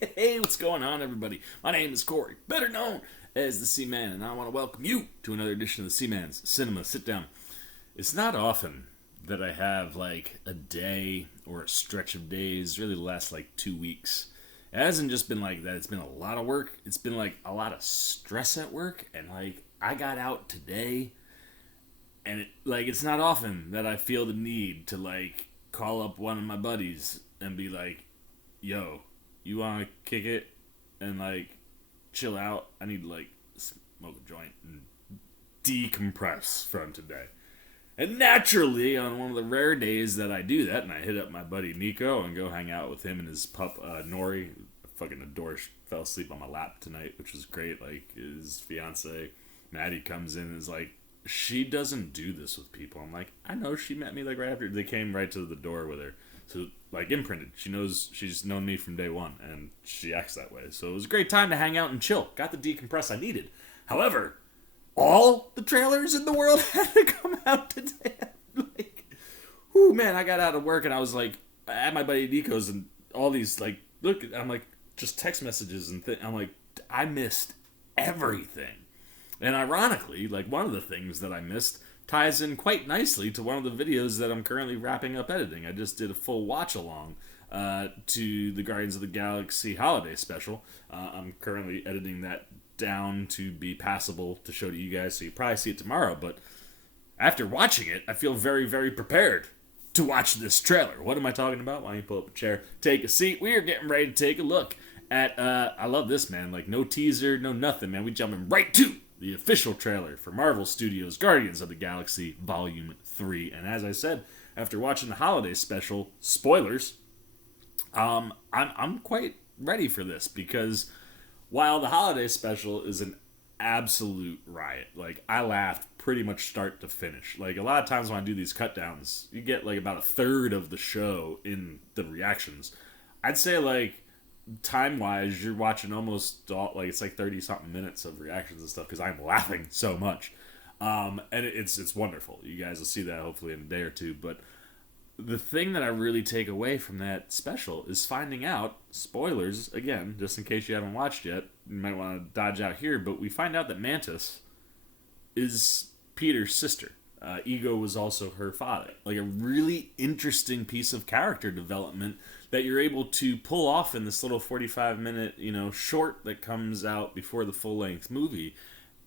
Hey, what's going on, everybody? My name is Corey, better known as the Seaman, and I want to welcome you to another edition of the Seaman's Cinema Sit Down. It's not often that I have like a day or a stretch of days, really the last like 2 weeks. It hasn't just been like that, it's been a lot of work, it's been like a lot of stress at work, and like I got out today, and it's not often that I feel the need to like call up one of my buddies and be like, yo, you want to kick it and like chill out? I need to like smoke a joint and decompress from today. And naturally, on one of the rare days that I do that, and I hit up my buddy Nico and go hang out with him and his pup Nori. Fucking adore. Fell asleep on my lap tonight, which was great. Like his fiance Maddie comes in and is like, she doesn't do this with people. I'm like, I know. She met me like right after they came right to the door with her. So like imprinted. She knows, she's known me from day one, and she acts that way. So it was a great time to hang out and chill. Got the decompress I needed. However, all the trailers in the world had to come out today. Like, whoo, man, I got out of work and I was like at my buddy Nico's, and all these like, look, I'm like just text messages and I'm like, I missed everything. And ironically, like one of the things that I missed ties in quite nicely to one of the videos that I'm currently wrapping up editing. I just did a full watch along to the Guardians of the Galaxy holiday special. I'm currently editing that down to be passable to show to you guys, so you probably see it tomorrow. But after watching it, I feel very, very prepared to watch this trailer. What am I talking about? Why don't you pull up a chair, take a seat? We are getting ready to take a look at, I love this, man. Like, no teaser, no nothing, man. We jumping right to the official trailer for Marvel Studios' Guardians of the Galaxy Volume 3. And as I said, after watching the holiday special, spoilers, I'm quite ready for this, because while the holiday special is an absolute riot, like I laughed pretty much start to finish. Like a lot of times when I do these cut downs, you get like about a third of the show in the reactions. I'd say like time wise, you're watching almost all, like it's like 30 something minutes of reactions and stuff, because I'm laughing so much. And it's wonderful. You guys will see that hopefully in a day or two. But the thing that I really take away from that special is finding out, spoilers again, just in case you haven't watched yet, you might want to dodge out here, but we find out that Mantis is Peter's sister. Ego was also her father. Like a really interesting piece of character development that you're able to pull off in this little 45-minute, short that comes out before the full-length movie,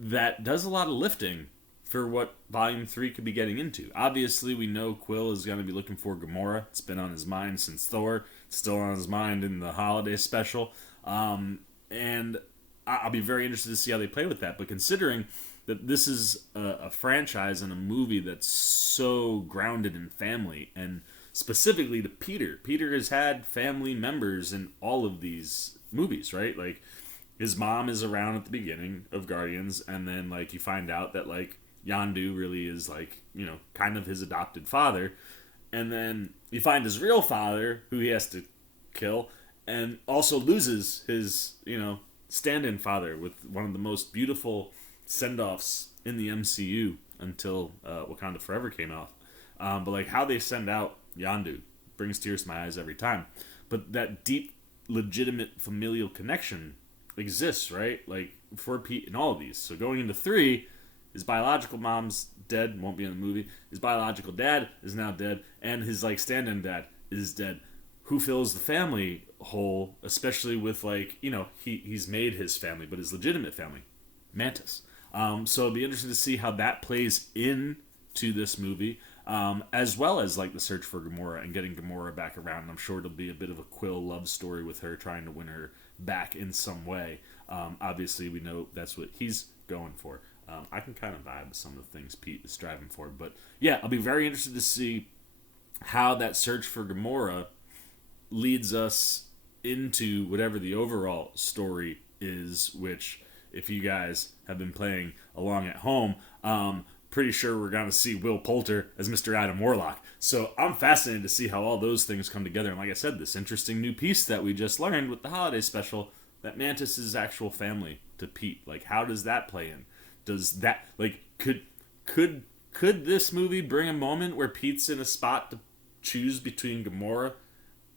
that does a lot of lifting for what Volume 3 could be getting into. Obviously, we know Quill is going to be looking for Gamora. It's been on his mind since Thor. It's still on his mind in the holiday special. And I'll be very interested to see how they play with that. But considering that this is a franchise and a movie that's so grounded in family, and specifically to Peter. Peter has had family members in all of these movies, right? Like, his mom is around at the beginning of Guardians, and then, like, you find out that, like, Yondu really is, like, kind of his adopted father. And then you find his real father, who he has to kill, and also loses his, stand-in father with one of the most beautiful send-offs in the MCU until Wakanda Forever came out. But like how they send out Yondu brings tears to my eyes every time. But that deep, legitimate familial connection exists, right? Like for Pete in all of these. So going into 3, his biological mom's dead, won't be in the movie. His biological dad is now dead, and his like stand-in dad is dead. Who fills the family hole, especially with like, he's made his family, but his legitimate family, Mantis. So it'll be interesting to see how that plays into this movie, as well as like the search for Gamora and getting Gamora back around. And I'm sure it'll be a bit of a Quill love story with her trying to win her back in some way. Obviously, we know that's what he's going for. I can kind of vibe with some of the things Pete is striving for. But yeah, I'll be very interested to see how that search for Gamora leads us into whatever the overall story is, which, if you guys have been playing along at home, pretty sure we're going to see Will Poulter as Mr. Adam Warlock. So I'm fascinated to see how all those things come together. And like I said, this interesting new piece that we just learned with the holiday special, that Mantis is actual family to Pete. Like, how does that play in? Does that, like, could this movie bring a moment where Pete's in a spot to choose between Gamora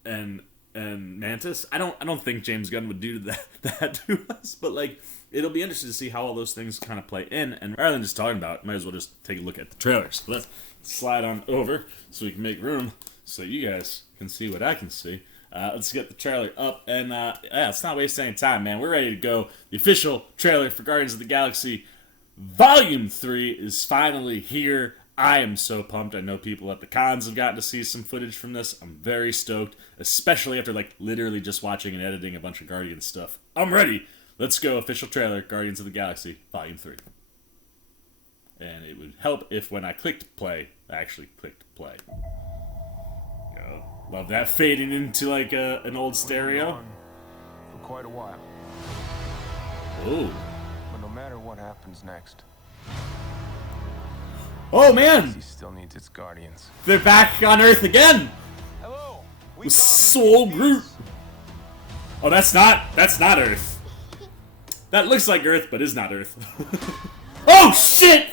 and and Mantis. I don't think James Gunn would do that to us, but like it'll be interesting to see how all those things kind of play in. And rather than just talking about it, might as well just take a look at the trailers. So let's slide on over so we can make room so you guys can see what I can see. Let's get the trailer up, and yeah, let's not waste any time, man. We're ready to go. The official trailer for Guardians of the Galaxy Volume 3 is finally here. I am so pumped. I know people at the cons have gotten to see some footage from this. I'm very stoked, especially after like literally just watching and editing a bunch of Guardians stuff. I'm ready. Let's go. Official trailer, Guardians of the Galaxy Volume 3. And it would help if when I clicked play, I actually clicked play. Go. Love that fading into like an old stereo. For quite a while. Ooh. But no matter what happens next, oh man! he still needs its guardians. They're back on Earth again. Hello. Soul Groot. Oh, that's not Earth. That looks like Earth, but is not Earth. Oh shit!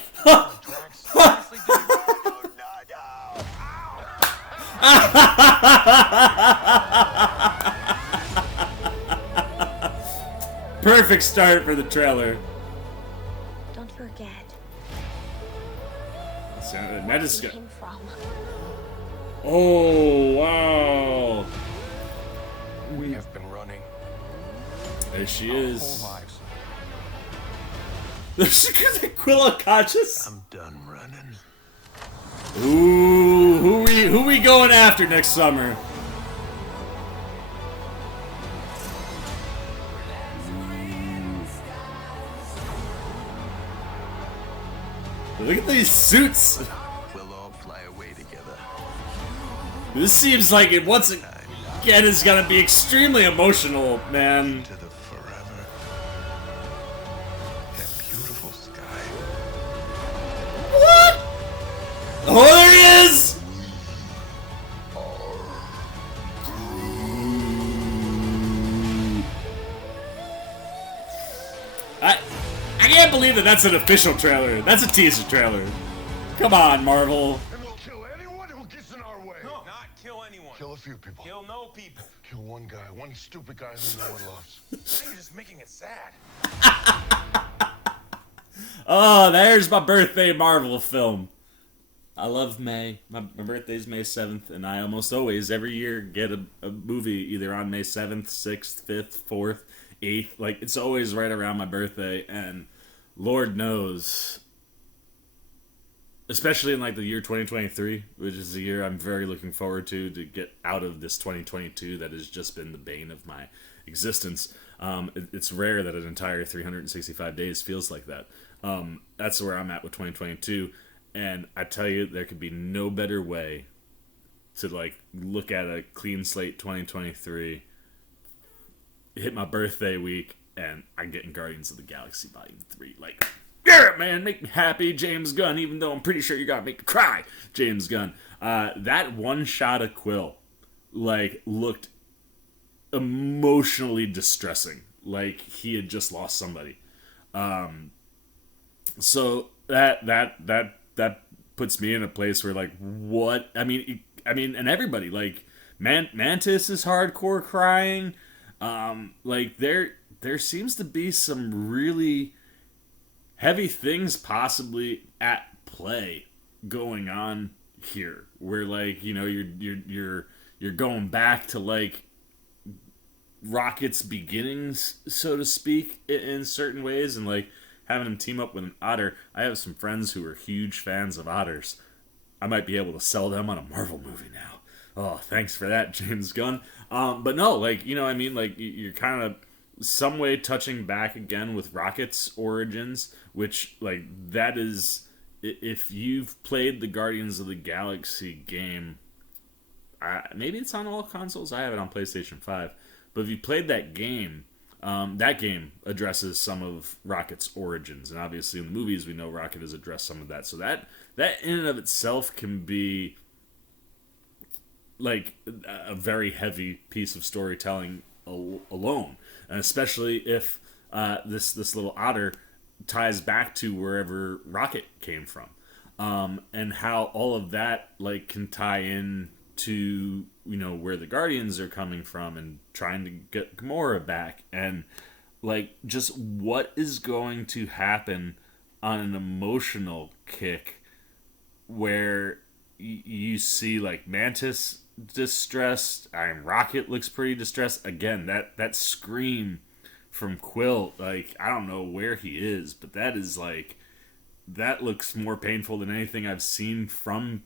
Perfect start for the trailer. Don't forget That where is you came from. Oh wow! We have been running There she our is. whole lives. Is Quill unconscious? I'm done running. Ooh, who we going after next summer? Look at these suits. We'll all fly away together. This seems like it once again is gonna be extremely emotional, man. To the forever. That beautiful sky. What? Oh, there he is! I can't believe that that's an official trailer. That's a teaser trailer. Come on, Marvel. And we'll kill anyone who gets in our way. No, not kill anyone. Kill a few people. Kill no people. Kill one guy, one stupid guy who no one loves. Now you're just making it sad. Oh, there's my birthday Marvel film. I love May. My birthday's May 7th, and I almost always, every year, get a movie either on May 7th, 6th, 5th, 4th, 8th. Like, it's always right around my birthday, and Lord knows, especially in, like, the year 2023, which is a year I'm very looking forward to get out of this 2022 that has just been the bane of my existence. It's rare that an entire 365 days feels like that. That's where I'm at with 2022. And I tell you, there could be no better way to like look at a clean slate 2023, hit my birthday week, and I'm getting Guardians of the Galaxy Volume 3. Like, yeah, man, make me happy, James Gunn, even though I'm pretty sure you gotta make me cry, James Gunn. That one shot of Quill, like, looked emotionally distressing. Like, he had just lost somebody. So that puts me in a place where, like, what? I mean, and everybody, like, Mantis is hardcore crying. Like, there seems to be some really heavy things possibly at play going on here, where, like, you know, you're going back to, like, Rocket's beginnings, so to speak, in certain ways, and, like, having him team up with an otter. I have some friends who are huge fans of otters. I might be able to sell them on a Marvel movie now. Oh, thanks for that, James Gunn. But no, like, you know what I mean? Like, you're kind of some way touching back again with Rocket's origins, which, like, that is, if you've played the Guardians of the Galaxy game, maybe it's on all consoles. I have it on PlayStation 5. But if you played that game addresses some of Rocket's origins, and obviously in the movies we know Rocket has addressed some of that. So that in and of itself can be like a very heavy piece of storytelling alone, and especially if this little otter ties back to wherever Rocket came from, and how all of that like can tie in to where the Guardians are coming from and trying to get Gamora back, and like just what is going to happen on an emotional kick where you see like Mantis distressed, Iron Rocket looks pretty distressed. Again, that scream from Quill, like I don't know where he is, but that looks more painful than anything I've seen from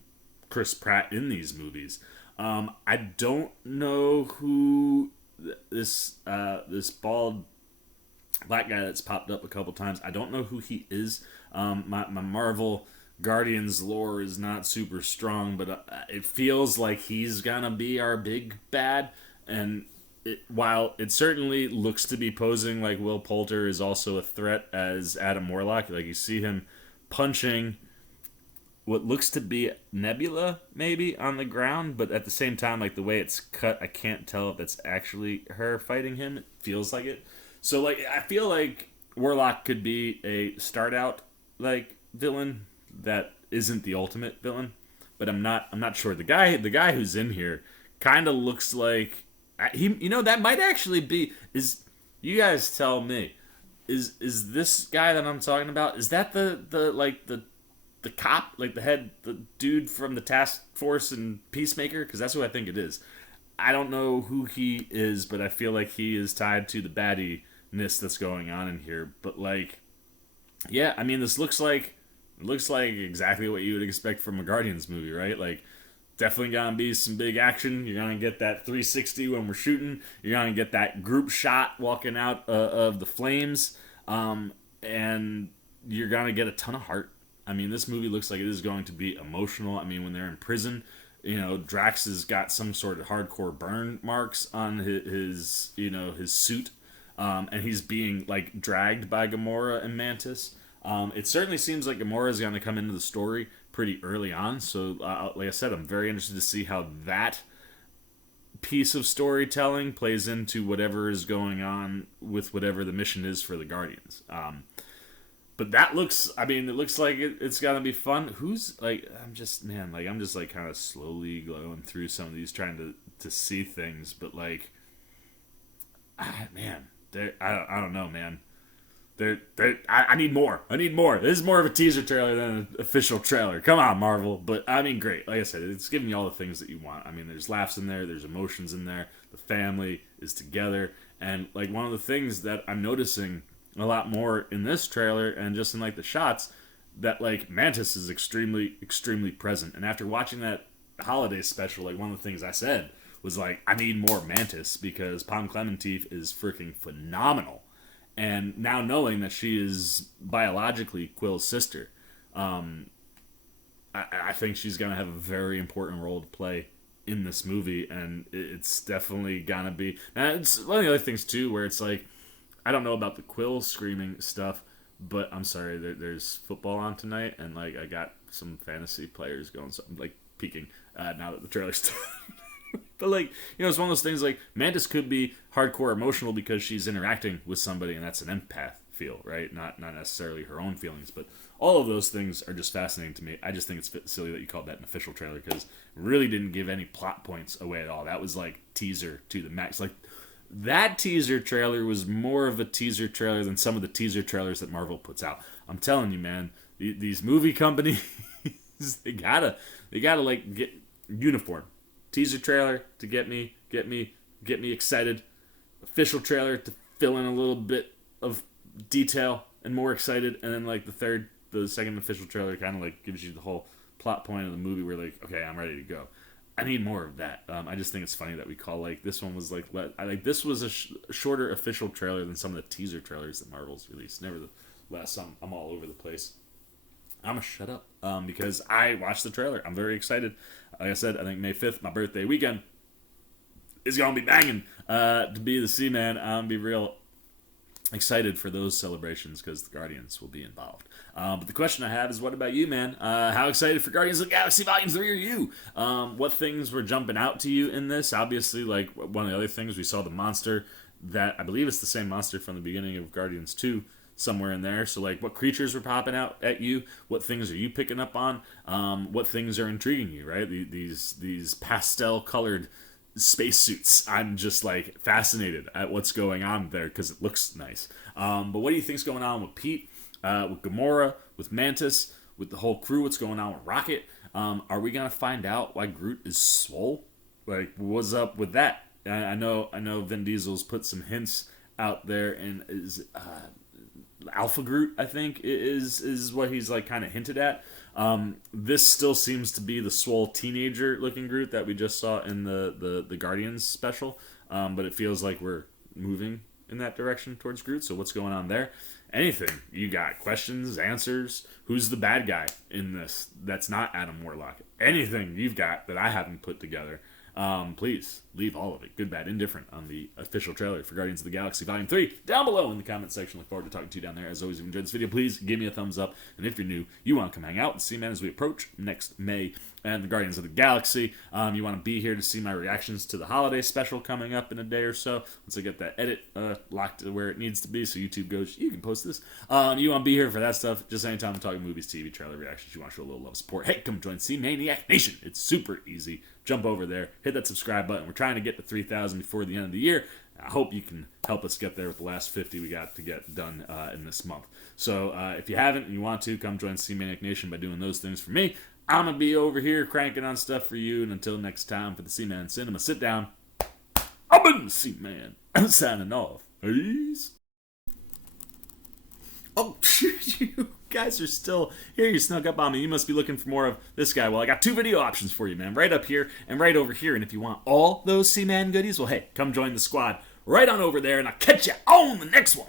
Chris Pratt in these movies. I don't know who this bald black guy that's popped up a couple times. I don't know who he is. My Marvel Guardians lore is not super strong, but it feels like he's gonna be our big bad. And while it certainly looks to be posing like Will Poulter is also a threat as Adam Warlock, like you see him punching what looks to be Nebula maybe on the ground, but at the same time, like the way it's cut, I can't tell if it's actually her fighting him. It feels like it. So like I feel like Warlock could be a start out like villain that isn't the ultimate villain, but I'm not sure. The guy who's in here kind of looks like that might actually be you guys tell me. Is this guy that I'm talking about? Is that the cop, like the dude from the task force and Peacemaker? Because that's who I think it is. I don't know who he is, but I feel like he is tied to the baddiness that's going on in here. But like, yeah, I mean, this looks like exactly what you would expect from a Guardians movie, right? Like, definitely gonna be some big action. You're gonna get that 360 when we're shooting. You're gonna get that group shot walking out of the flames, and you're gonna get a ton of heart. I mean, this movie looks like it is going to be emotional. I mean, when they're in prison, Drax has got some sort of hardcore burn marks on his suit, and he's being like dragged by Gamora and Mantis. It certainly seems like Gamora is going to come into the story pretty early on. So, like I said, I'm very interested to see how that piece of storytelling plays into whatever is going on with whatever the mission is for the Guardians. But it looks like it's gonna be fun. Who's like, I'm just kind of slowly going through some of these, trying to see things. But like, man, I don't know, man. I need more. This is more of a teaser trailer than an official trailer. Come on, Marvel. But I mean, great. Like I said, it's giving you all the things that you want. I mean, there's laughs in there, there's emotions in there. The family is together, and like one of the things that I'm noticing a lot more in this trailer and just in like the shots, that like Mantis is extremely, extremely present. And after watching that holiday special, like one of the things I said was like, I need more Mantis because Pom Clementine is freaking phenomenal. And now knowing that she is biologically Quill's sister, I think she's gonna have a very important role to play in this movie, and it's definitely gonna be. And it's one of the other things too, where it's like, I don't know about the Quill screaming stuff, but I'm sorry, there's football on tonight, and like I got some fantasy players going, so I'm like peeking now that the trailer's done. But like, it's one of those things like Mantis could be hardcore emotional because she's interacting with somebody, and that's an empath feel, right? Not necessarily her own feelings, but all of those things are just fascinating to me. I just think it's silly that you called that an official trailer because it really didn't give any plot points away at all. That was like teaser to the max. Like, that teaser trailer was more of a teaser trailer than some of the teaser trailers that Marvel puts out. I'm telling you, man, these movie companies, they gotta like get uniform. Teaser trailer to get me excited. Official trailer to fill in a little bit of detail and more excited. And then like the second official trailer kind of like gives you the whole plot point of the movie where like, okay, I'm ready to go. I need more of that. I just think it's funny that we call like this one was like this was a shorter official trailer than some of the teaser trailers that Marvel's released. Nevertheless, I'm all over the place. I'm gonna shut up because I watched the trailer. I'm very excited. Like I said, I think May 5th, my birthday weekend, is gonna be banging. To be the Seaman, I'm gonna be real excited for those celebrations because the Guardians will be involved. But the question I have is, what about you, man? How excited for Guardians of the Galaxy Volume 3 are you? What things were jumping out to you in this? Obviously, like, one of the other things, we saw the monster that, I believe it's the same monster from the beginning of Guardians 2, somewhere in there. So, like, what creatures were popping out at you? What things are you picking up on? What things are intriguing you, right? These pastel-colored spacesuits. I'm just like fascinated at what's going on there because it looks nice. But what do you think's going on with Pete, with Gamora, with Mantis, with the whole crew? What's going on with Rocket? Are we gonna find out why Groot is swole? Like, what's up with that? I know Vin Diesel's put some hints out there, and is Alpha Groot, I think, is what he's like kind of hinted at. This still seems to be the swole teenager looking Groot that we just saw in the Guardians special, but it feels like we're moving in that direction towards Groot. So what's going on there? Anything you got? Questions, answers? Who's the bad guy in this that's not Adam Warlock? Anything you've got that I haven't put together, please leave all of it, good, bad, indifferent, on the official trailer for Guardians of the Galaxy Volume 3 down below in the comment section. Look forward to talking to you down there. As always, if you enjoyed this video, please give me a thumbs up. And if you're new, you want to come hang out with C-Man as we approach next May and the Guardians of the Galaxy. You want to be here to see my reactions to the holiday special coming up in a day or so. Once I get that edit locked to where it needs to be, so YouTube goes, you can post this. You want to be here for that stuff. Just anytime I'm talking movies, TV, trailer reactions, you want to show a little love support, hey, come join C-Maniac Nation. It's super easy. Jump over there, hit that subscribe button. We're trying to get to 3,000 before the end of the year. I hope you can help us get there with the last 50 we got to get done in this month. So if you haven't and you want to, come join C-Maniac Nation by doing those things for me. I'm going to be over here cranking on stuff for you. And until next time, for the C-Man Cinema, sit down. I've been the C-Man. I'm signing off. Peace. Oh, you guys are still here. You snuck up on me. You must be looking for more of this guy. Well, I got 2 video options for you, man. Right up here and right over here. And if you want all those C-Man goodies, well, hey, come join the squad right on over there. And I'll catch you on the next one.